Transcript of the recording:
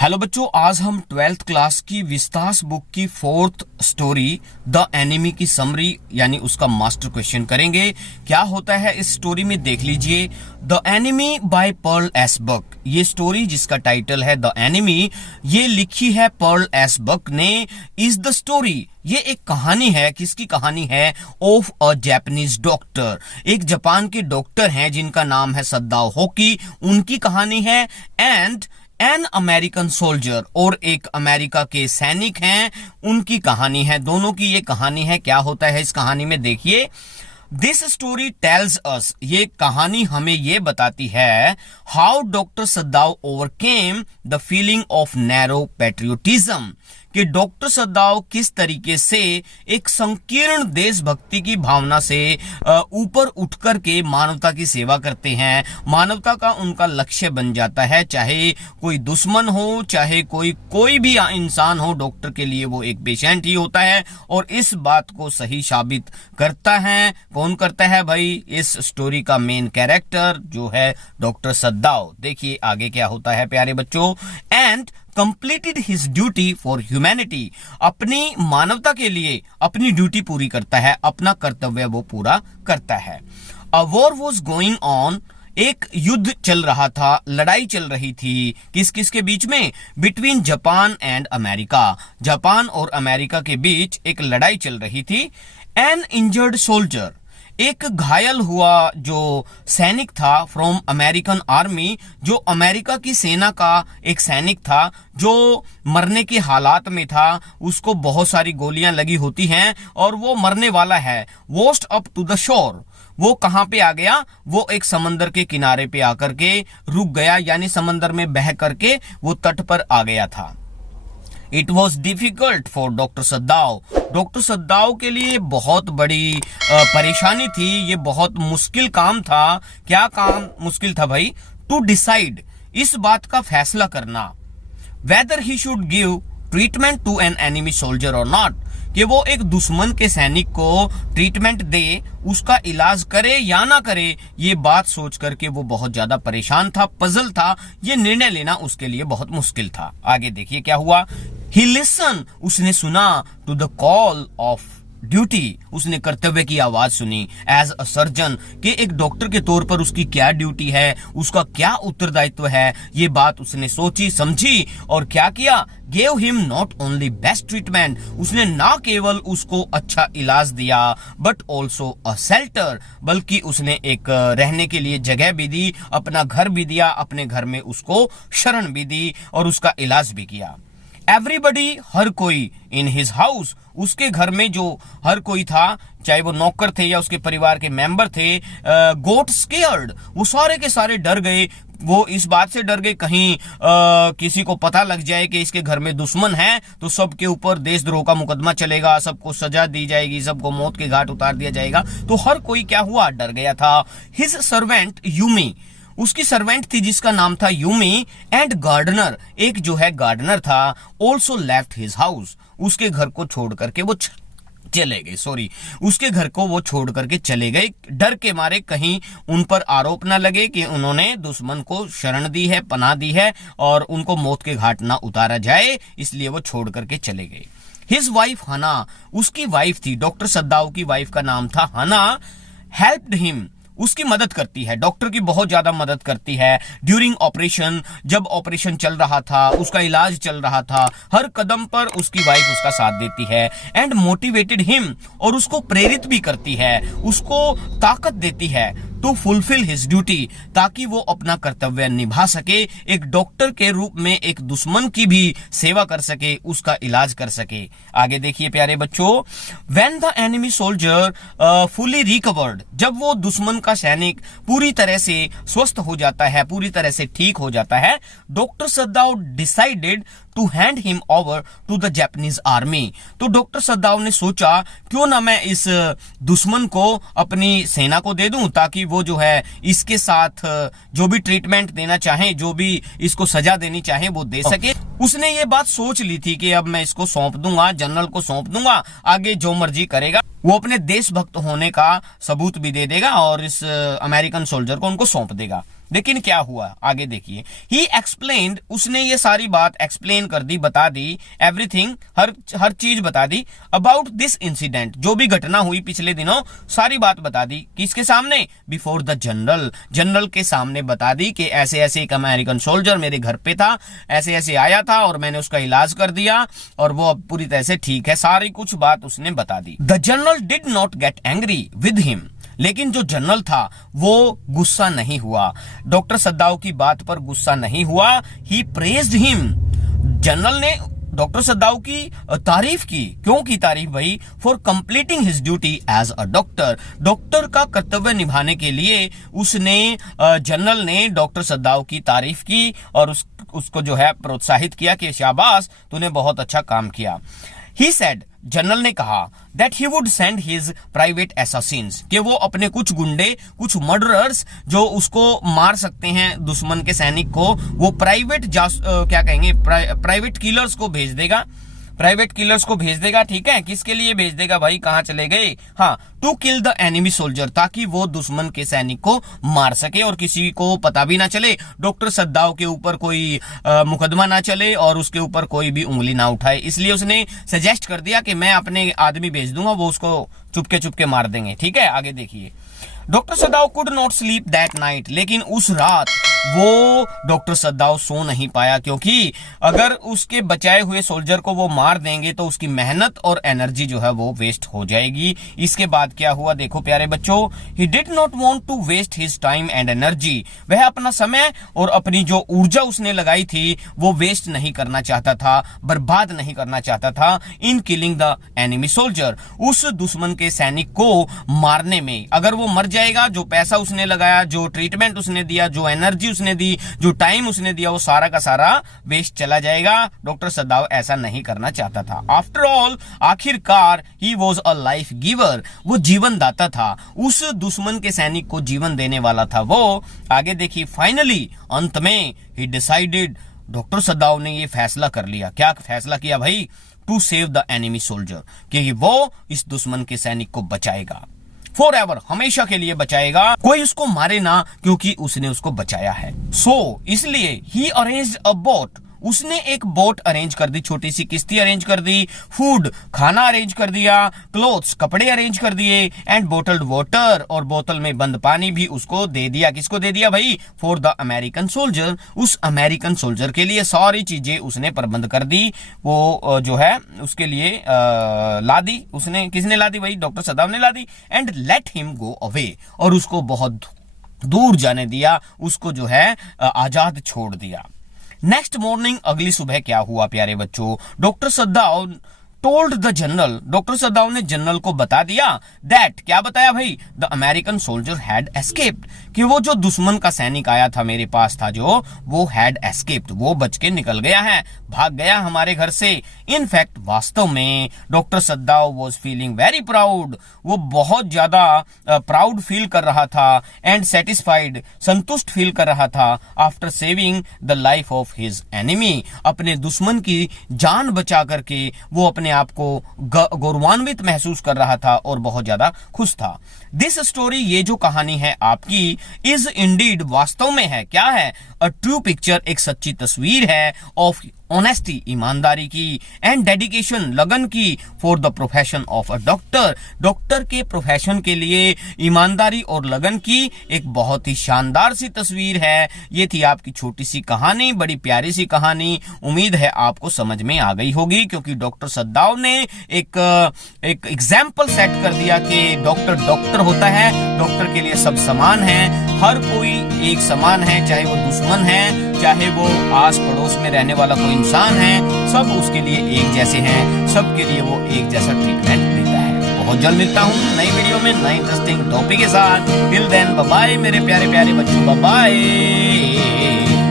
Hello बच्चों, आज हम 12th क्लास की विस्तास बुक की 4th स्टोरी द एनिमी की समरी यानी उसका मास्टर क्वेश्चन करेंगे। क्या होता है इस स्टोरी में देख लीजिए। The enemy by Pearl S Buck, ये स्टोरी जिसका टाइटल है द एनिमी, ये लिखी है पर्ल एस बक ने। इज द स्टोरी, ये एक कहानी है। किसकी कहानी है? ऑफ अ जापानीज डॉक्टर, एक जापान के डॉक्टर हैं जिनका नाम है सदाओ होकी, उनकी कहानी है। एंड एन अमेरिकन सोल्जर, और एक अमेरिका के सैनिक हैं, उनकी कहानी है। दोनों की ये कहानी है। क्या होता है इस कहानी में देखिए। दिस स्टोरी टेल्स अस, ये कहानी हमें ये बताती है how doctor Sadao overcame the feeling of narrow patriotism, कि डॉक्टर सदाओ किस तरीके से एक संकीर्ण देशभक्ति की भावना से ऊपर उठकर के मानवता की सेवा करते हैं। मानवता का उनका लक्ष्य बन जाता है, चाहे कोई दुश्मन हो, चाहे कोई भी इंसान हो, डॉक्टर के लिए वो एक पेशेंट ही होता है। और इस बात को सही साबित करता है। कौन करता है भाई? इस स्टोरी का मेन कैरेक्टर जो है डॉक्टर सदाओ। देखिए आगे क्या होता है प्यारे बच्चों। And completed his duty for humanity, अपनी मानवता के लिए अपनी ड्यूटी पूरी करता है, अपना कर्तव्य वो पूरा करता है। A war was going on, एक युद्ध चल रहा था, लड़ाई चल रही थी। किस किस के बीच में? Between Japan and America, Japan और अमेरिका के बीच एक लड़ाई चल रही थी। एन इंजर्ड सोल्जर, एक घायल हुआ जो सैनिक था फ्रॉम अमेरिकन आर्मी, जो अमेरिका की सेना का एक सैनिक था जो मरने के हालात में था, उसको बहुत सारी गोलियां लगी होती हैं और वो मरने वाला है। वॉस्ट अप टू द शोर, वो कहां पे आ गया? वो एक समंदर के किनारे पे आकर के रुक गया, यानी समंदर में बह करके वो तट पर आ गया था। It was difficult for doctor Sadao, doctor सदाओ के लिए बहुत बड़ी परेशानी थी, ये बहुत मुश्किल काम था। क्या काम मुश्किल था भाई? टू डिसाइड, इस बात का फैसला करना, whether he should give treatment to an enemy soldier और नॉट, कि वो एक दुश्मन के सैनिक को ट्रीटमेंट दे, उसका इलाज करे या ना करे। ये बात सोच करके वो बहुत ज्यादा परेशान था, पजल था, ये निर्णय लेना उसके लिए बहुत मुश्किल था। आगे देखिए क्या हुआ। ही लिसन, उसने सुना, to the call of duty, उसने कर्तव्य की आवाज सुनी। एज अ सर्जन, कि एक डॉक्टर के तौर पर उसकी क्या ड्यूटी है, उसका क्या उत्तरदायित्व है, ये बात उसने सोची समझी और क्या किया। Gave him not only best treatment, उसने ना केवल उसको अच्छा इलाज दिया बट ऑल्सो अ शेल्टर, बल्कि उसने एक रहने के लिए जगह भी दी, अपना घर भी दिया, अपने घर में उसको शरण भी दी और उसका इलाज भी किया। एवरीबडी, हर कोई, इन हिज हाउस, उसके घर में जो हर कोई था, चाहे वो नौकर थे या उसके परिवार के मेंबर थे, गोट स्केयर्ड, वो सारे के सारे डर गए। वो इस बात से डर गए कहीं किसी को पता लग जाए कि इसके घर में दुश्मन है तो सबके ऊपर देशद्रोह का मुकदमा चलेगा, सबको सजा दी जाएगी, सबको मौत के घाट उतार दिया जाएगा। तो हर कोई क्या हुआ? डर गया था। हिज सर्वेंट यूमी, उसकी सर्वेंट थी जिसका नाम था यूमी। एंड गार्डनर, एक जो है गार्डनर था, ऑल्सो लेफ्ट हिज हाउस, उसके घर को छोड़ करके वो चले गए। उसके घर को वो छोड़ करके चले गए, डर के मारे कहीं उन पर आरोप ना लगे कि उन्होंने दुश्मन को शरण दी है, पनाह दी है और उनको मौत के घाट ना उतारा जाए, इसलिए वो छोड़ करके चले गए। हिज वाइफ हना, उसकी वाइफ थी, डॉक्टर सदाओ की वाइफ का नाम था हना। हेल्प्ड हिम, उसकी मदद करती है, डॉक्टर की बहुत ज्यादा मदद करती है। ड्यूरिंग ऑपरेशन, जब ऑपरेशन चल रहा था, उसका इलाज चल रहा था, हर कदम पर उसकी वाइफ उसका साथ देती है। एंड मोटिवेटेड हिम, और उसको प्रेरित भी करती है, उसको ताकत देती है टू फुलफिल हिज ड्यूटी, ताकि वो अपना कर्तव्य निभा सके, एक डॉक्टर के रूप में एक दुश्मन की भी सेवा कर सके, उसका इलाज कर सके। आगे देखिए प्यारे बच्चों। When the enemy soldier fully recovered, जब वो दुश्मन का सैनिक पूरी तरह से स्वस्थ हो जाता है, पूरी तरह से ठीक हो जाता है, doctor Sadao decided to hand him over to the Japanese army, तो डॉक्टर सदाओ ने सोचा क्यों ना मैं इस दुश्मन को अपनी सेना को दे दूं, ताकि वो जो है इसके साथ जो भी ट्रीटमेंट देना चाहे, जो भी इसको सजा देनी चाहे वो दे सके। उसने ये बात सोच ली थी कि अब मैं इसको सौंप दूंगा, जनरल को सौंप दूंगा, आगे जो मर्जी करेगा, वो अपने देशभक्त होने का सबूत भी दे देगा और इस अमेरिकन सोल्जर को उनको सौंप देगा। लेकिन क्या हुआ आगे देखिए। ही एक्सप्लेन्ड, उसने ये सारी बात एक्सप्लेन कर दी, बता दी, एवरीथिंग, हर चीज बता दी अबाउट दिस इंसिडेंट, जो भी घटना हुई पिछले दिनों सारी बात बता दी। किसके सामने? बिफोर द जनरल, जनरल के सामने बता दी कि ऐसे ऐसे एक अमेरिकन सोल्जर मेरे घर पे था, ऐसे ऐसे आया था और मैंने उसका इलाज कर दिया और वो अब पूरी तरह से ठीक है। सारी कुछ बात उसने बता दी। The general did not get angry with him, लेकिन जो जनरल था वो गुस्सा नहीं हुआ, डॉक्टर सद्दाव की बात पर गुस्सा नहीं हुआ। ही प्रेज्ड हिम, जनरल ने डॉक्टर सद्दाव की तारीफ की। क्यों की तारीफ भाई? For completing his duty as a doctor, doctor का कर्तव्य निभाने के लिए उसने, जनरल ने डॉक्टर सद्दाव की तारीफ की और उसको जो है प्रोत्साहित किया कि शाबाश, तूने बहुत अच्छा काम किया। ही सेड, जनरल ने कहा, that he would send his private Assassin's, कि वो अपने कुछ गुंडे, कुछ मर्डरर्स जो उसको मार सकते हैं, दुश्मन के सैनिक को, वो प्राइवेट किलर्स को भेज देगा, प्राइवेट किलर्स को भेज देगा। ठीक है, किसके लिए भेज देगा भाई? कहां चले गए? हाँ, to kill the enemy soldier, ताकि वो दुश्मन के सैनिक को मार सके और किसी को पता भी ना चले, डॉक्टर सद्दाव के ऊपर कोई मुकदमा ना चले और उसके ऊपर कोई भी उंगली ना उठाए। इसलिए उसने सजेस्ट कर दिया कि मैं अपने आदमी भेज दूंगा, वो उसको चुपके चुपके मार देंगे। ठीक है, आगे देखिए। Doctor Sadao could not sleep that night, लेकिन उस रात वो डॉक्टर सद्दाव सो नहीं पाया, क्योंकि अगर उसके बचाए हुए सोल्जर को वो मार देंगे तो उसकी मेहनत और एनर्जी जो है वो वेस्ट हो जाएगी। इसके बाद क्या हुआ देखो प्यारे बच्चों, he did not want to waste his time and energy, वह अपना समय और अपनी जो ऊर्जा उसने लगाई थी वो वेस्ट नहीं करना चाहता था, बर्बाद नहीं करना चाहता था इन किलिंग द एनिमी सोल्जर, उस दुश्मन के सैनिक को मारने में। अगर वो मर जाएगा, जो पैसा उसने लगाया, जो ट्रीटमेंट उसने दिया, जो एनर्जी उसने दी, जो टाइम उसने दिया, वो सारा का सारा वेस्ट चला जाएगा। डॉक्टर सद्दाव ऐसा नहीं करना चाहता था। आफ्टर ऑल, आखिरकार, he was a life giver, वो जीवन दाता था, उस दुश्मन के सैनिक को जीवन देने वाला था वो। आगे देखिए, फाइनली, अंत में, ही डिसाइडेड, डॉक्टर सद्दाव ने ये फैसला कर लिया। क्या फैसला किया भाई? To save the enemy soldier, कि वो इस दुश्मन के सैनिक को बचाएगा, फॉर एवर, हमेशा के लिए बचाएगा, कोई उसको मारे ना, क्योंकि उसने उसको बचाया है। सो इसलिए ही अरेंज्ड अ बोट, उसने एक बोट अरेंज कर दी, छोटी सी किश्ती अरेंज कर दी, फूड, खाना अरेंज कर दिया, क्लोथ्स, कपड़े अरेंज कर दिए, एंड बोटल्ड वाटर, और बोतल में बंद पानी भी उसको दे दिया। किसको दे दिया भाई? फॉर द अमेरिकन सोल्जर, उस अमेरिकन सोल्जर के लिए सारी चीजें उसने प्रबंध कर दी। वो जो है उसके लिए ला दी उसने। किसने ला दी भाई? डॉक्टर सद्दाव ने ला दी। And let him go away, और उसको बहुत दूर जाने दिया, उसको जो है आजाद छोड़ दिया। नेक्स्ट मॉर्निंग, अगली सुबह क्या हुआ प्यारे बच्चों? Doctor Sadao told the general, doctor Sadao ने जनरल को बता दिया दैट, क्या बताया भाई? The American soldier had escaped, कि वो जो दुश्मन का सैनिक आया था मेरे पास था जो, वो हैड एस्केप्ड, वो बच के निकल गया है, भाग गया हमारे घर से। इनफैक्ट, वास्तव में doctor Sadao was feeling very proud, वो बहुत ज्यादा प्राउड फील कर रहा था, एंड सेटिस्फाइड, संतुष्ट फील कर रहा था, after saving the life of his enemy, अपने दुश्मन की जान बचा करके वो अपने आप को गौरवान्वित महसूस कर रहा था और बहुत ज्यादा खुश था। दिस स्टोरी, ये जो कहानी है आपकी, इज इंडीड, वास्तव में है, क्या है? अ ट्रू पिक्चर, एक सच्ची तस्वीर है, ऑफ ऑनेस्टी, ईमानदारी की, एंड डेडिकेशन, लगन की, for the profession of a doctor, doctor के प्रोफेशन के लिए ईमानदारी और लगन की एक बहुत ही शानदार सी तस्वीर है। ये थी आपकी छोटी सी कहानी, बड़ी प्यारी सी कहानी। उम्मीद है आपको समझ में आ गई होगी, क्योंकि डॉक्टर सद्दाव ने एक एग्जाम्पल सेट कर दिया कि डॉक्टर डॉक्टर होता है, डॉक्टर के लिए सब समान है, हर कोई एक समान है, चाहे वो दुश्मन है, चाहे वो आस पड़ोस में रहने वाला कोई इंसान है, सब उसके लिए एक जैसे हैं, सबके लिए वो एक जैसा ट्रीटमेंट देता है। बहुत जल्द मिलता हूँ नई वीडियो में नई इंटरेस्टिंग टॉपिक के साथ। टिल देन बाय बाय मेरे प्यारे प्यारे बच्चों, बाय बाय।